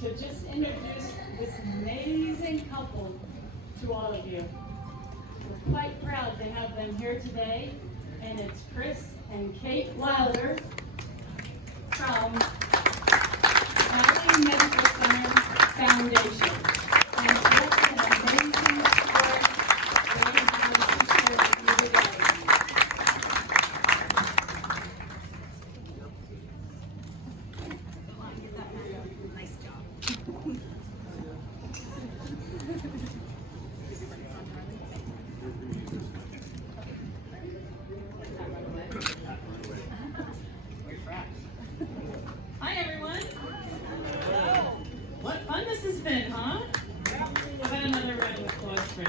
to just introduce this amazing couple to all of you. We're quite proud to have them here today, and it's Chris and Kate Wilder from Valley Medical Center Foundation. And what an amazing story they have to share with you today. Nice job. Hi everyone. What fun this has been, huh? How about another round of applause for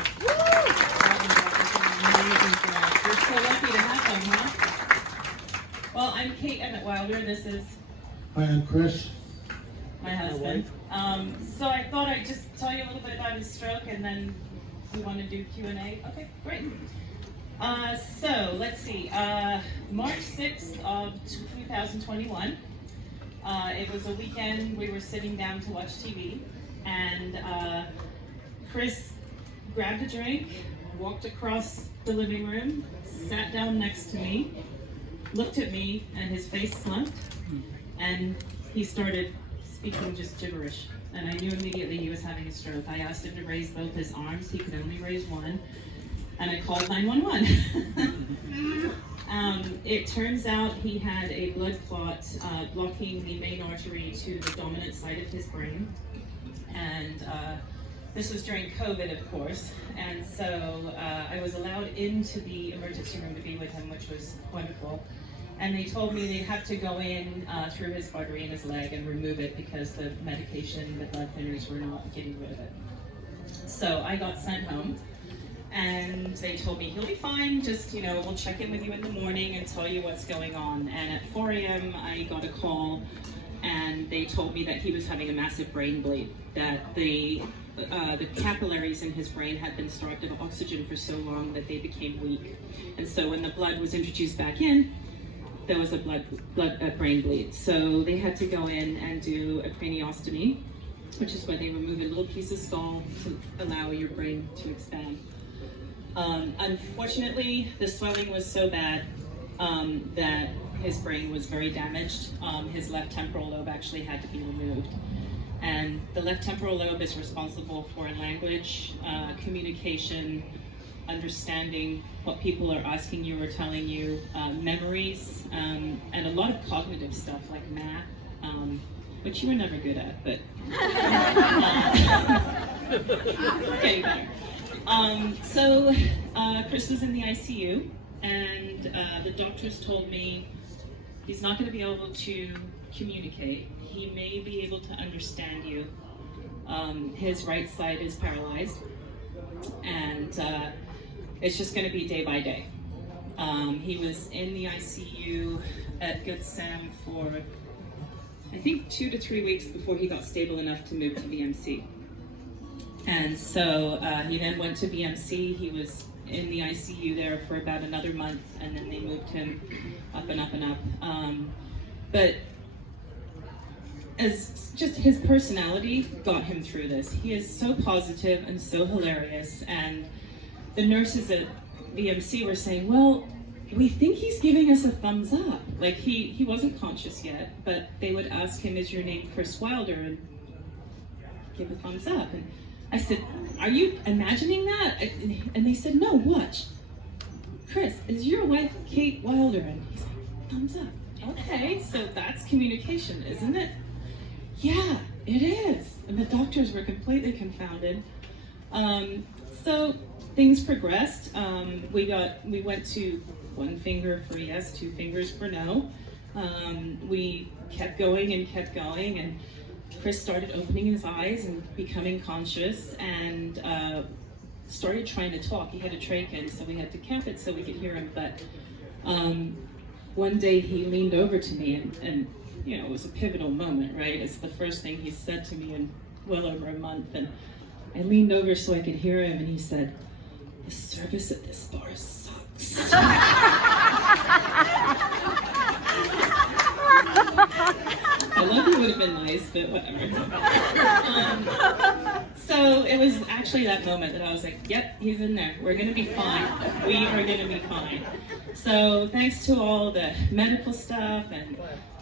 We're so lucky to have them, huh? Well, I'm Kate Emmett Wilder. This is Hi, I'm Chris. my husband. So I thought I'd just tell you a little bit about his stroke, and then we want to do Q&A. Okay, great. So let's see. March 6th of 2021. It was a weekend. We were sitting down to watch TV, and Chris grabbed a drink, walked across the living room, sat down next to me, looked at me, and his face slumped, and he started speaking just gibberish. And I knew immediately he was having a stroke. I asked him to raise both his arms. He could only raise one, and I called 911. It turns out he had a blood clot blocking the main artery to the dominant side of his brain. And this was during COVID, of course. And so I was allowed into the emergency room to be with him, which was wonderful. And they told me they'd have to go in through his artery in his leg and remove it because the medication, the blood thinners were not getting rid of it. So I got sent home. And they told me, he'll be fine, just, we'll check in with you in the morning and tell you what's going on. And at 4 a.m. I got a call, and they told me that he was having a massive brain bleed, that the capillaries in his brain had been starved of oxygen for so long that they became weak. And so when the blood was introduced back in, there was a brain bleed. So they had to go in and do a craniostomy, which is where they remove a little piece of skull to allow your brain to expand. Unfortunately, the swelling was so bad that his brain was very damaged. His left temporal lobe actually had to be removed. And the left temporal lobe is responsible for language, communication, understanding what people are asking you or telling you, memories, and a lot of cognitive stuff like math, which you were never good at, but we're getting better. So Chris was in the ICU, and the doctors told me he's not going to be able to communicate. He may be able to understand you. His right side is paralyzed, and it's just going to be day by day. He was in the ICU at Good Sam for, I think, 2 to 3 weeks before he got stable enough to move to VMC. And so he then went to VMC. He was in the ICU there for about another month, and then they moved him up and up and up. But as just his personality got him through this. He is so positive and so hilarious. And the nurses at VMC were saying, well, we think he's giving us a thumbs up. Like he wasn't conscious yet, but they would ask him, is your name Chris Wilder? And give a thumbs up. And I said, are you imagining that? And they said, no, watch. Chris, is your wife Kate Wilder? And he's like, thumbs up. Okay, so that's communication, isn't it? Yeah, it is. And the doctors were completely confounded. So things progressed. We went to 1 finger for yes, 2 fingers for no. We kept going, and Chris started opening his eyes and becoming conscious, and started trying to talk. He had a trach in, so we had to cap it so we could hear him. But one day he leaned over to me, and it was a pivotal moment, right? It's the first thing he said to me in well over a month, and I leaned over so I could hear him, and he said, "The service at this bar sucks." I love you would have been nice, but whatever. So it was actually that moment that I was like, yep, he's in there. We're gonna be fine. We are gonna be fine. So thanks to all the medical stuff and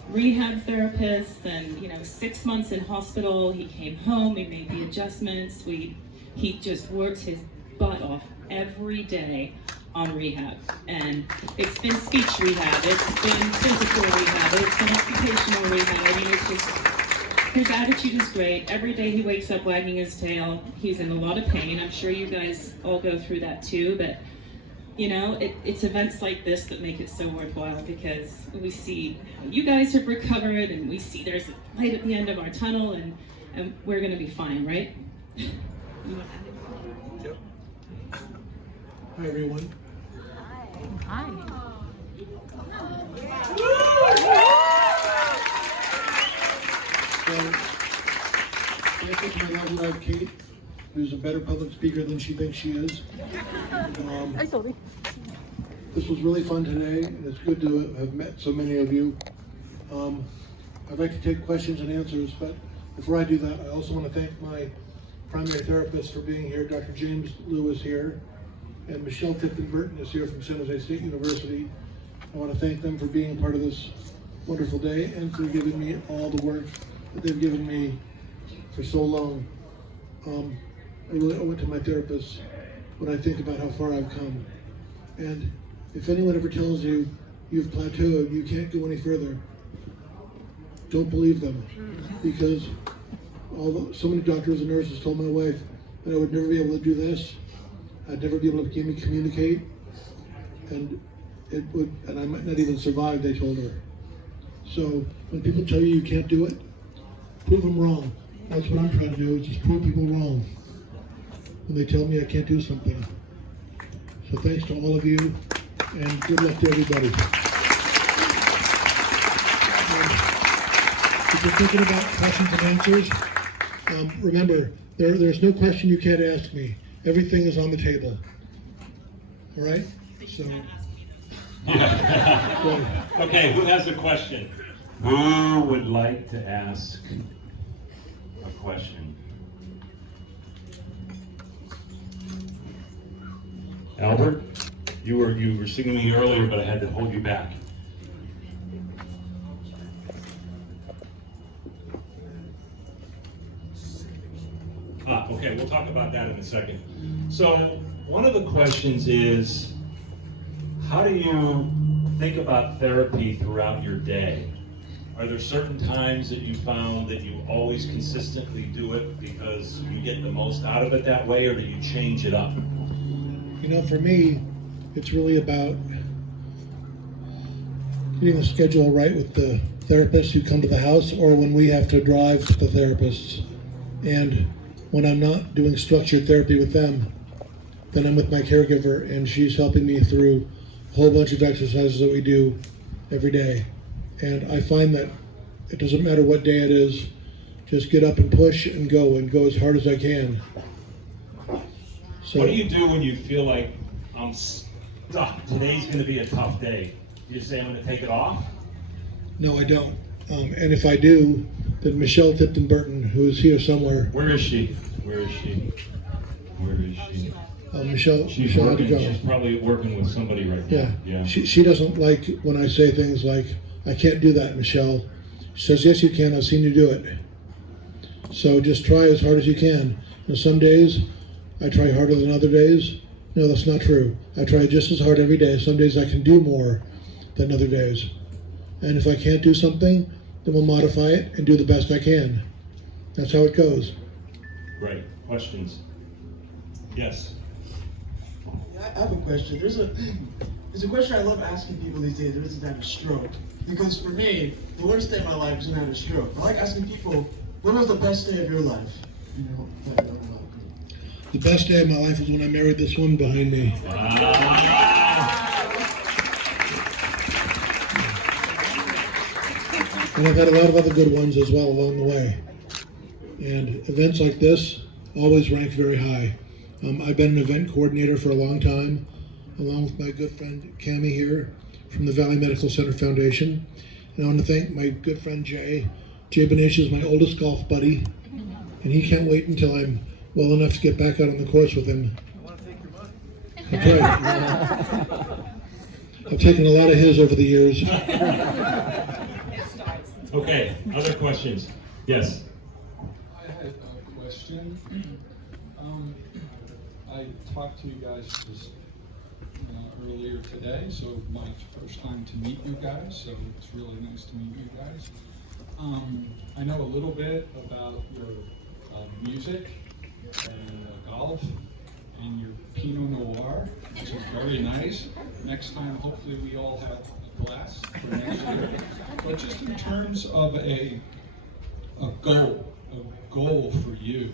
rehab therapists and 6 months in hospital, he came home, we made the adjustments, he just works his butt off every day on rehab. And it's been speech rehab, it's been physical rehab, it's been occupational rehab. I mean, it's just, his attitude is great. Every day he wakes up wagging his tail. He's in a lot of pain. I'm sure you guys all go through that too, but it's events like this that make it so worthwhile, because we see how you guys have recovered and we see there's a light at the end of our tunnel, and we're gonna be fine, right? Yep. Hi, everyone. Hi. So, I think my lovely wife, Kate, who's a better public speaker than she thinks she is. This was really fun today, and it's good to have met so many of you. I'd like to take questions and answers, but before I do that, I also want to thank my primary therapist for being here. Dr. James Liu is here, and Michelle Tipton-Burton is here from San Jose State University. I want to thank them for being part of this wonderful day and for giving me all the work that they've given me for so long. I really owe it to my therapist when I think about how far I've come. And if anyone ever tells you you've plateaued, you can't go any further, don't believe them, because so many doctors and nurses told my wife that I would never be able to do this, I'd never be able to communicate, and I might not even survive, they told her. So when people tell you you can't do it, prove them wrong. That's what I'm trying to do, is just prove people wrong when they tell me I can't do something. So thanks to all of you, and good luck to everybody. If you're thinking about questions and answers, remember, there's no question you can't ask me. Everything is on the table. All right? So. Okay, who has a question? Who would like to ask a question? Albert, you were singing me earlier, but I had to hold you back. Okay, we'll talk about that in a second. So one of the questions is, how do you think about therapy throughout your day? Are there certain times that you found that you always consistently do it because you get the most out of it that way, or do you change it up? For me, it's really about getting the schedule right with the therapists who come to the house, or when we have to drive to the therapists. And when I'm not doing structured therapy with them, then I'm with my caregiver, and she's helping me through a whole bunch of exercises that we do every day. And I find that it doesn't matter what day it is, just get up and push and go as hard as I can. So, what do you do when you feel like, I'm stuck, today's going to be a tough day? Do you say I'm going to take it off? No, I don't. And if I do, then Michelle Tipton-Burton, who is here somewhere. Where is she? Where is she? Where is she? Michelle had to go. She's probably working with somebody right now. Yeah. She doesn't like when I say things like, I can't do that, Michelle. She says, yes, you can. I've seen you do it. So just try as hard as you can. And some days, I try harder than other days. No, that's not true. I try just as hard every day. Some days I can do more than other days. And if I can't do something, then we'll modify it and do the best I can. That's how it goes. Great. Questions? Yes. I have a question. There's a question I love asking people these days. Is to have a stroke? Because for me, the worst day of my life is when I had a stroke. I like asking people, what was the best day of your life? The best day of my life was when I married this woman behind me. And I've had a lot of other good ones as well along the way. And events like this always rank very high. I've been an event coordinator for a long time, along with my good friend Cammie here from the Valley Medical Center Foundation. And I want to thank my good friend Jay, Jay Benesh is my oldest golf buddy, and he can't wait until I'm well enough to get back out on the course with him. That's right. I've taken a lot of his over the years. Okay, other questions? Yes. I had a question. I talked to you guys just earlier today, so my first time to meet you guys, so it's really nice to meet you guys. I know a little bit about your music and golf and your Pinot Noir, which is very nice. Next time, hopefully we all have a glass for next year. But just in terms of a goal for you,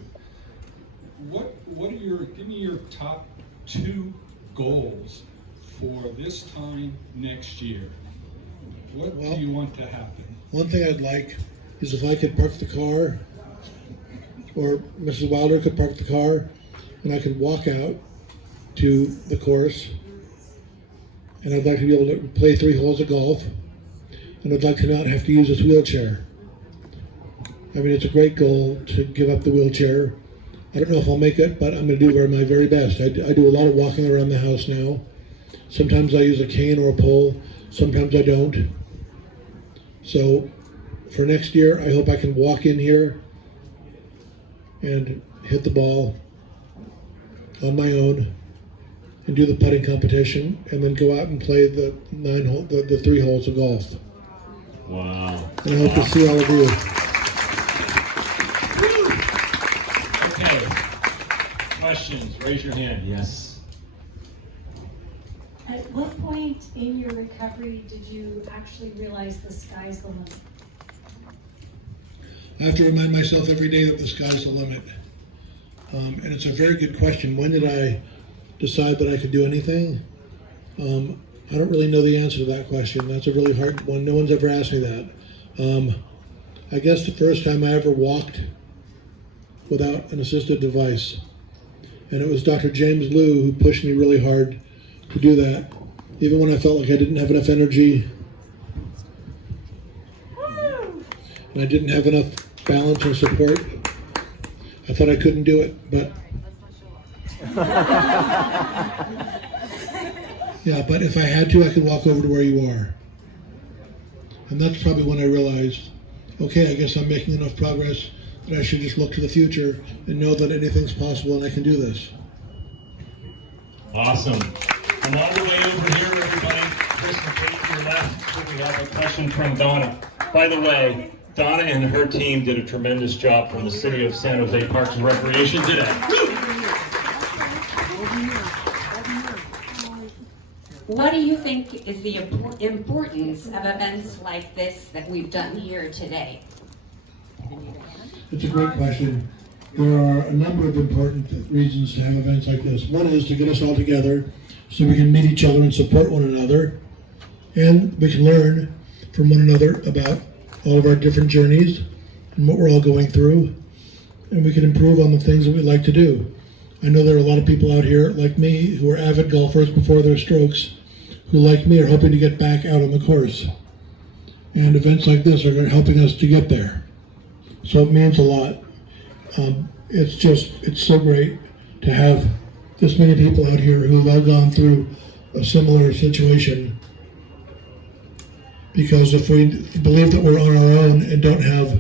what are give me your top 2 goals for this time next year? What do you want to happen? One thing I'd like is if I could park the car, or Mrs. Wilder could park the car, and I could walk out to the course, and I'd like to be able to play 3 holes of golf, and I'd like to not have to use this wheelchair. I mean, it's a great goal to give up the wheelchair. I don't know if I'll make it, but I'm going to do my very best. I do a lot of walking around the house now. Sometimes I use a cane or a pole, sometimes I don't. So for next year, I hope I can walk in here and hit the ball on my own and do the putting competition, and then go out and play the 3 holes of golf. Wow. And I hope to see all of you. Okay. Questions? Raise your hand. Yes. At what point in your recovery did you actually realize the sky's the limit? I have to remind myself every day that the sky's the limit. And it's a very good question. When did I decide that I could do anything? I don't really know the answer to that question. That's a really hard one. No one's ever asked me that. I guess the first time I ever walked without an assistive device. And it was Dr. James Liu who pushed me really hard to do that. Even when I felt like I didn't have enough energy and I didn't have enough balance and support, I thought I couldn't do it, but yeah, but if I had to, I could walk over to where you are. And that's probably when I realized, okay, I guess I'm making enough progress that I should just look to the future and know that anything's possible and I can do this. Awesome. And all the way over here, everybody, Chris and Kate to your left, we have a question from Donna. By the way, Donna and her team did a tremendous job from the City of San Jose Parks and Recreation today. What do you think is the importance of events like this that we've done here today? It's a great question. There are a number of important reasons to have events like this. One is to get us all together so we can meet each other and support one another, and we can learn from one another about all of our different journeys and what we're all going through, and we can improve on the things that we like to do. I know there are a lot of people out here like me who are avid golfers before their strokes who, like me, are hoping to get back out on the course. And events like this are helping us to get there. So it means a lot. It's so great to have this many people out here who have all gone through a similar situation. Because if we believe that we're on our own and don't have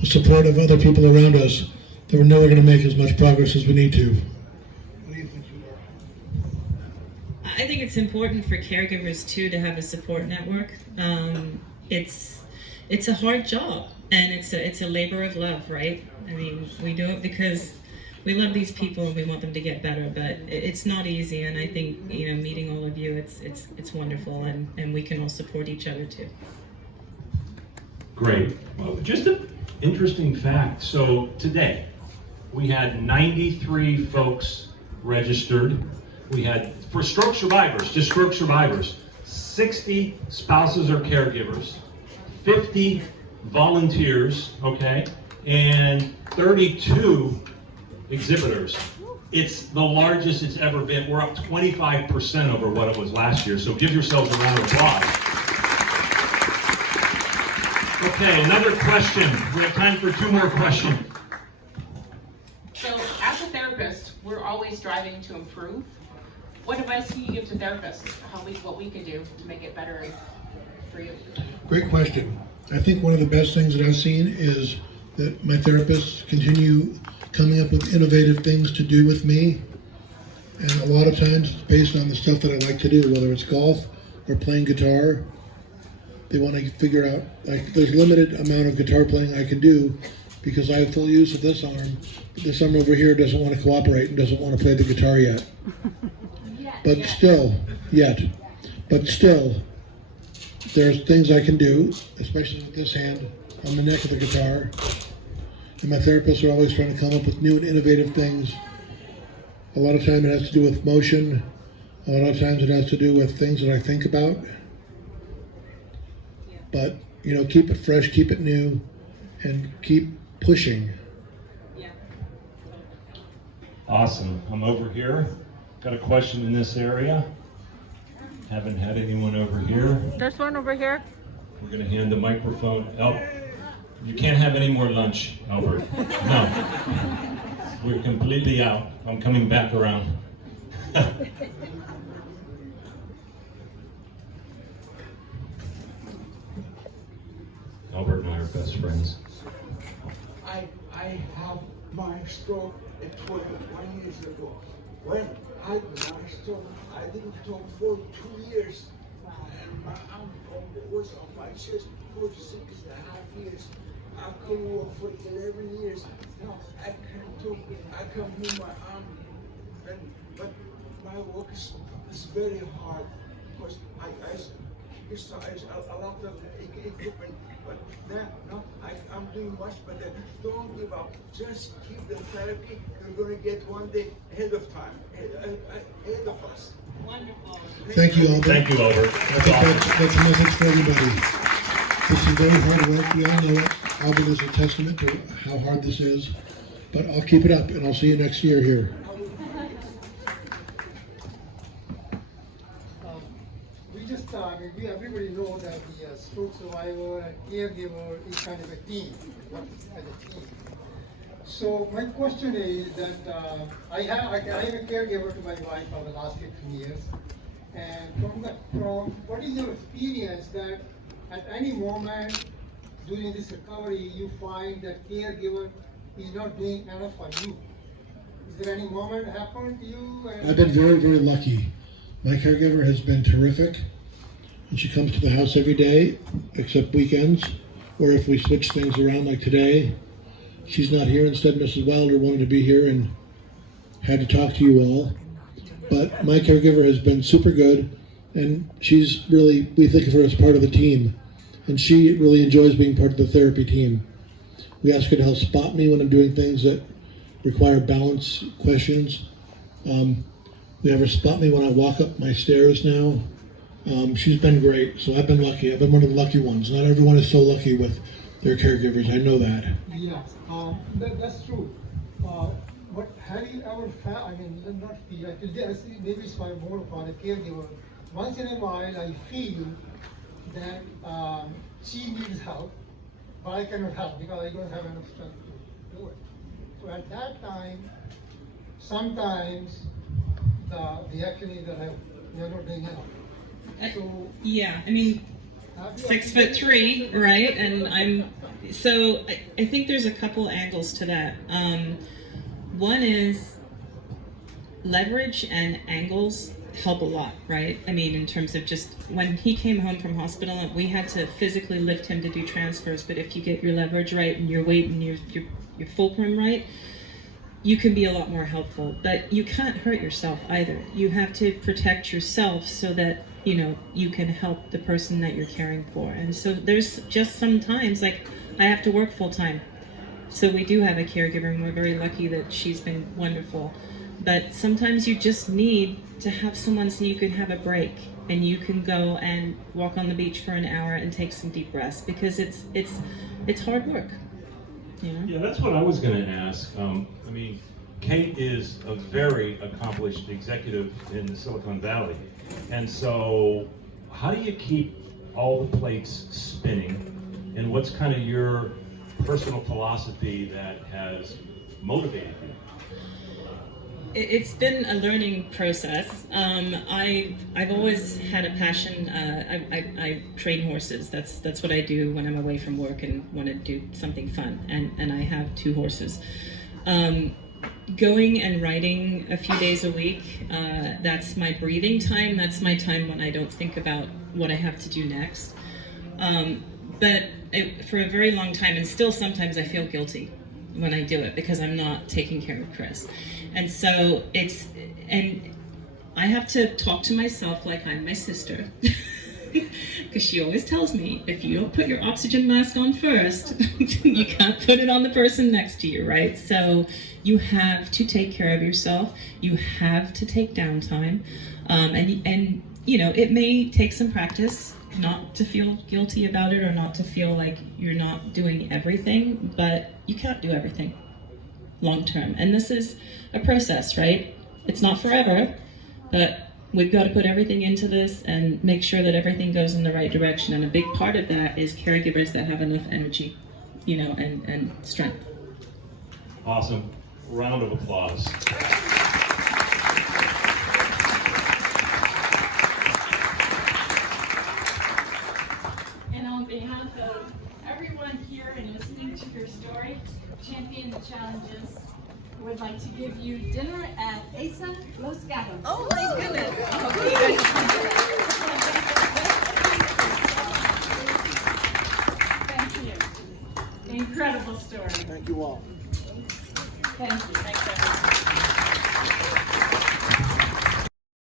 the support of other people around us, then we're never going to make as much progress as we need to. What do you think, Sudar? I think it's important for caregivers too to have a support network. It's a hard job, and it's a labor of love, right? I mean, we do it because we love these people and we want them to get better, but it's not easy. And I think, meeting all of you, it's wonderful, and we can all support each other too. Great. Well, just an interesting fact. So today, we had 93 folks registered. We had, for stroke survivors, just stroke survivors, 60 spouses or caregivers, 50 volunteers, okay, and 32 exhibitors. It's the largest it's ever been. We're up 25% over what it was last year, so give yourselves a round of applause. Okay, another question. We have time for 2 more questions. So, as a therapist, we're always striving to improve. What advice can you give to therapists, what we can do to make it better for you? Great question. I think one of the best things that I've seen is that my therapists continue coming up with innovative things to do with me. And a lot of times it's based on the stuff that I like to do, whether it's golf or playing guitar. They want to figure out, like, there's limited amount of guitar playing I can do because I have full use of this arm. This arm over here doesn't want to cooperate and doesn't want to play the guitar yet. But still, there's things I can do, especially with this hand on the neck of the guitar. And my therapists are always trying to come up with new and innovative things. A lot of time it has to do with motion. A lot of times it has to do with things that I think about. But, you know, keep it fresh, keep it new, and keep pushing. Awesome. I'm over here. Got a question in this area. Haven't had anyone over here. There's one over here. We're going to hand the microphone. Oh, you can't have any more lunch, Albert. No. We're completely out. I'm coming back around. Albert and I are best friends. I have my stroke at 21 years ago. When I had my stroke, I didn't talk for 2 years. And my arm was on my chest for 6.5 years. I couldn't walk for 11 years. Now I can talk, I can move my arm. But my work is very hard because I exercise a lot of equipment. But now I'm doing much better. Don't give up. Just keep the therapy. You're going to get one day ahead of time, ahead of us. Wonderful. Thank you, Albert. Thank you, Albert. I think that's a message for everybody. This is very hard work. We all know it. Albert is a testament to how hard this is. But I'll keep it up, and I'll see you next year here. Everybody knows that the stroke survivor and caregiver is kind of a team, work as a team. So my question is that I am a caregiver to my wife for the last 15 years, and from what is your experience that at any moment during this recovery you find that caregiver is not doing enough for you? Is there any moment happened to you? I've been very, very lucky. My caregiver has been terrific. And she comes to the house every day, except weekends, or if we switch things around like today. She's not here. Instead, Mrs. Wilder wanted to be here and had to talk to you all. But my caregiver has been super good, and she's really, we think of her as part of the team. And she really enjoys being part of the therapy team. We ask her to help spot me when I'm doing things that require balance questions. We have her spot me when I walk up my stairs now. She's been great, so I've been lucky. I've been one of the lucky ones. Not everyone is so lucky with their caregivers. I know that. Yeah, that's true. But have you ever felt, I mean, not feel, I see maybe it's my more about a caregiver. Once in a while, I feel that she needs help, but I cannot help because I don't have enough strength to do it. So at that time, sometimes the reaction is that you're not doing enough. So, yeah, I mean, 6'3", right? And I think there's a couple angles to that. One is leverage and angles help a lot, right? I mean, in terms of just when he came home from hospital, we had to physically lift him to do transfers. But if you get your leverage right and your weight and your fulcrum right, you can be a lot more helpful. But you can't hurt yourself either. You have to protect yourself so that you can help the person that you're caring for. And so there's just sometimes, like, I have to work full time. So we do have a caregiver, and we're very lucky that she's been wonderful. But sometimes you just need to have someone so you can have a break and you can go and walk on the beach for an hour and take some deep breaths, because it's hard work. Yeah, that's what I was going to ask. I mean, Kate is a very accomplished executive in the Silicon Valley. And so how do you keep all the plates spinning And what's kind of your personal philosophy that has motivated you? It's been a learning process. I've always had a passion. I train horses. That's what I do when I'm away from work and want to do something fun. And I have 2 horses. Going and riding a few days a week, that's my breathing time. That's my time when I don't think about what I have to do next. For a very long time, and still sometimes I feel guilty when I do it because I'm not taking care of Chris. And so and I have to talk to myself like I'm my sister. Because she always tells me, if you don't put your oxygen mask on first, you can't put it on the person next to you, right? So you have to take care of yourself. You have to take downtime. And you know, it may take some practice not to feel guilty about it or not to feel like you're not doing everything, but you can't do everything long term. And this is a process, right? It's not forever, but we've got to put everything into this and make sure that everything goes in the right direction. And a big part of that is caregivers that have enough energy, you know, and strength. Awesome. Round of applause. And on behalf of everyone here and listening to your story, Champion the Challenges, I would like to give you dinner at Asa Los Gatos. Oh my goodness. Thank you. Incredible story. Thank you all. Thank you. Thanks, everyone.